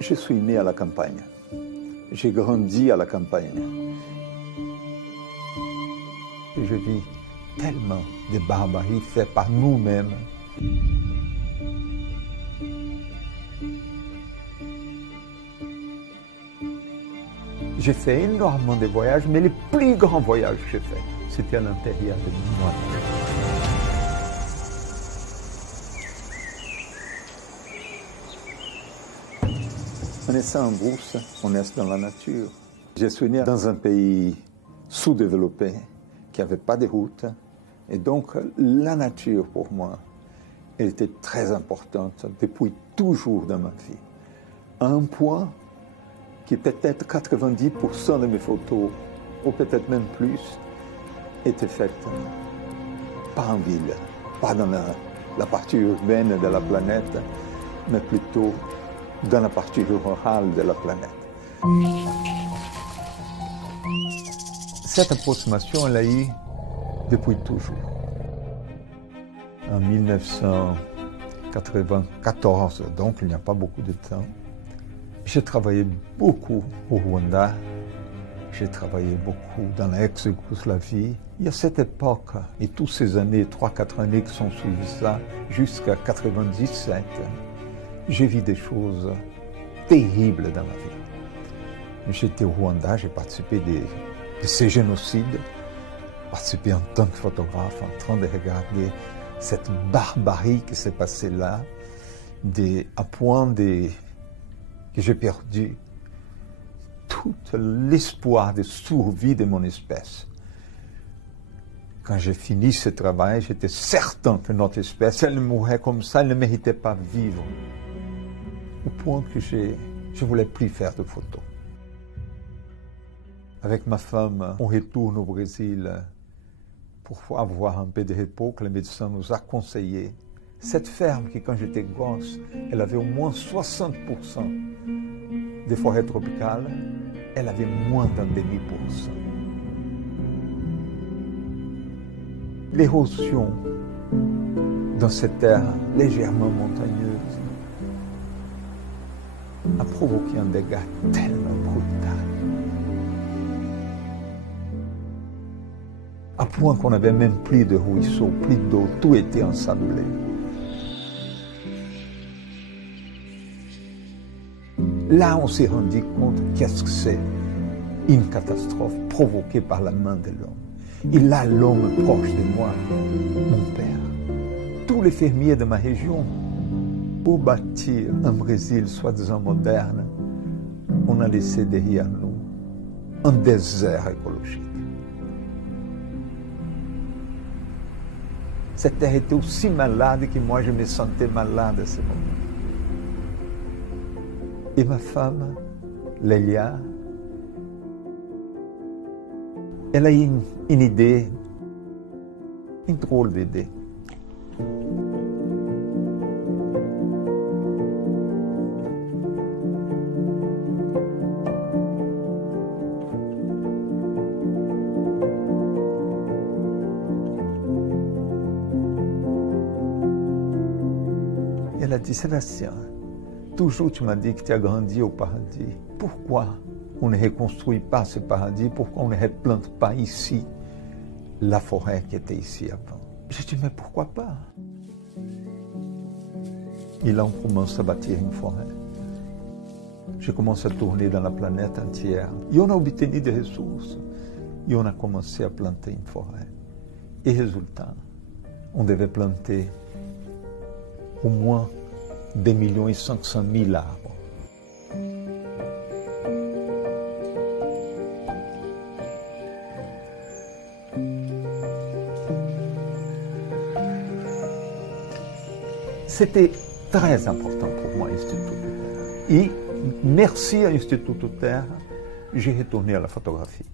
Je suis né à la campagne. J'ai grandi à la campagne. Et je vis tellement de barbaries faites par nous-mêmes. J'ai fait énormément de voyages, mais les plus grands voyages que j'ai faits, c'était à l'intérieur de moi-même. En naissant en brousse, on naît dans la nature. Je suis né dans un pays sous-développé, qui n'avait pas de route. Et donc, la nature, pour moi, elle était très importante depuis toujours dans ma vie. À un point que peut-être 90% de mes photos, ou peut-être même plus, étaient faites pas en ville, pas dans la partie urbaine de la planète, mais plutôt dans la partie rurale de la planète. Cette approximation, elle a eu depuis toujours. En 1994, donc il n'y a pas beaucoup de temps, j'ai travaillé beaucoup au Rwanda, j'ai travaillé beaucoup dans l'ex-Yougoslavie. Et à cette époque, et toutes ces années, 3-4 années qui sont suivies ça, jusqu'à 1997, j'ai vu des choses terribles dans ma vie. J'étais au Rwanda, j'ai participé de ces génocides, participé en tant que photographe, en train de regarder cette barbarie qui s'est passée là, à point que j'ai perdu tout l'espoir de survie de mon espèce. Quand j'ai fini ce travail, j'étais certain que notre espèce, elle mourrait comme ça, elle ne méritait pas vivre. Au point que je ne voulais plus faire de photos. Avec ma femme, on retourne au Brésil pour avoir un peu de repos que le médecin nous a conseillé. Cette ferme qui, quand j'étais gosse, elle avait au moins 60% des forêts tropicales, elle avait moins d'un demi-pour-cent. L'érosion dans cette terre légèrement montagneuse a provoqué un dégât tellement brutal. À point qu'on n'avait même plus de ruisseaux, plus d'eau, tout était ensablé. Là, on s'est rendu compte qu'est-ce que c'est une catastrophe provoquée par la main de l'homme. Et là, l'homme proche de moi, mon père, tous les fermiers de ma région, pour bâtir un Brésil soi-disant moderne, on a laissé derrière nous un désert écologique. Cette terre était aussi malade que moi je me sentais malade à ce moment. Et ma femme, Lélia, elle a eu une idée, une drôle d'idée. Elle a dit, Sébastien, toujours tu m'as dit que tu as grandi au paradis. Pourquoi on ne reconstruit pas ce paradis? Pourquoi on ne replante pas ici la forêt qui était ici avant? J'ai dit, mais pourquoi pas? Et là, on commence à bâtir une forêt. Je commence à tourner dans la planète entière. Et on a obtenu des ressources. Et on a commencé à planter une forêt. Et résultat, on devait planter au moins 2,5 millions arbres. C'était très important pour moi, Institut de Terre. Et merci à Institut de Terre, j'ai retourné à la photographie.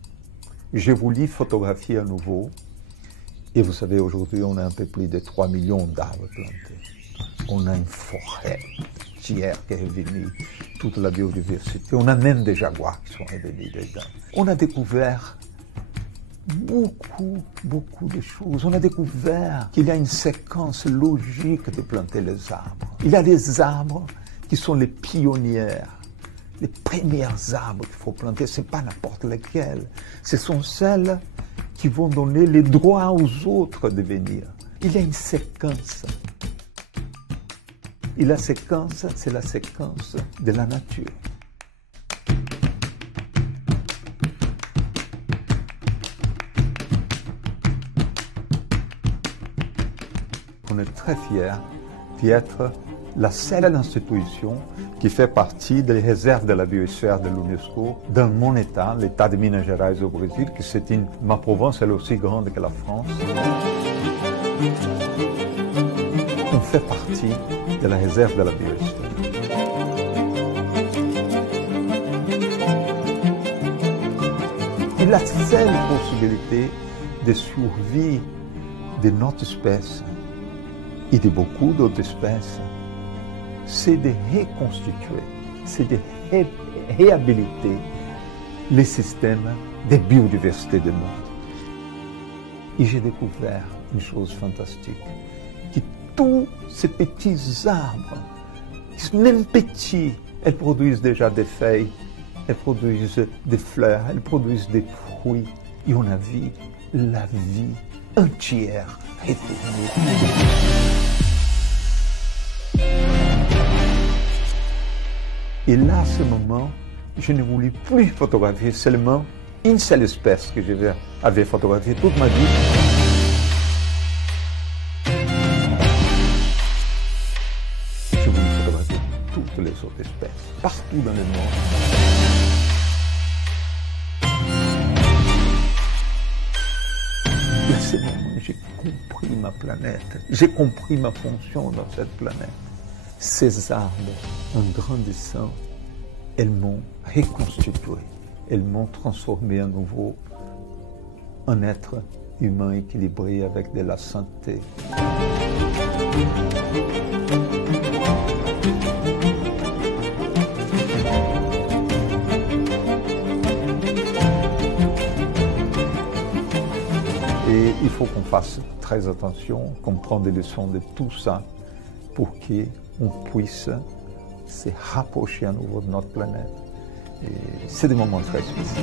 J'ai voulu photographier à nouveau. Et vous savez, aujourd'hui, on a un peu plus de 3 millions d'arbres plantés. On a une forêt entière qui est revenue, toute la biodiversité. On a même des jaguars qui sont revenus dedans. On a découvert beaucoup de choses. On a découvert qu'il y a une séquence logique de planter les arbres. Il y a les arbres qui sont les pionnières, les premières arbres qu'il faut planter. Ce n'est pas n'importe lesquels. Ce sont celles qui vont donner les droits aux autres de venir. Il y a une séquence. Et la séquence, c'est la séquence de la nature. On est très fiers d'y être la seule institution qui fait partie des réserves de la biosphère de l'UNESCO dans mon État, l'État de Minas Gerais au Brésil, que ma province est aussi grande que la France. On fait partie de la réserve de la biosphère. Et la seule possibilité de survie de notre espèce et de beaucoup d'autres espèces, c'est de reconstituer, c'est de réhabiliter les systèmes de biodiversité du monde. Et j'ai découvert une chose fantastique, que tous ces petits arbres, même petits, elles produisent déjà des feuilles, elles produisent des fleurs, elles produisent des fruits. Et on a vu la vie entière retourner. Et là, à ce moment, je ne voulais plus photographier seulement une seule espèce que j'avais photographiée toute ma vie. Je voulais photographier toutes les autres espèces, partout dans le monde. Et à ce moment, j'ai compris ma planète, j'ai compris ma fonction dans cette planète. Ces arbres, en grandissant, elles m'ont reconstitué, elles m'ont transformé à nouveau en être humain équilibré avec de la santé. Et il faut qu'on fasse très attention, qu'on prenne des leçons de tout ça pour qu'on puisse se rapprocher à nouveau de notre planète. Et c'est des moments très spéciaux.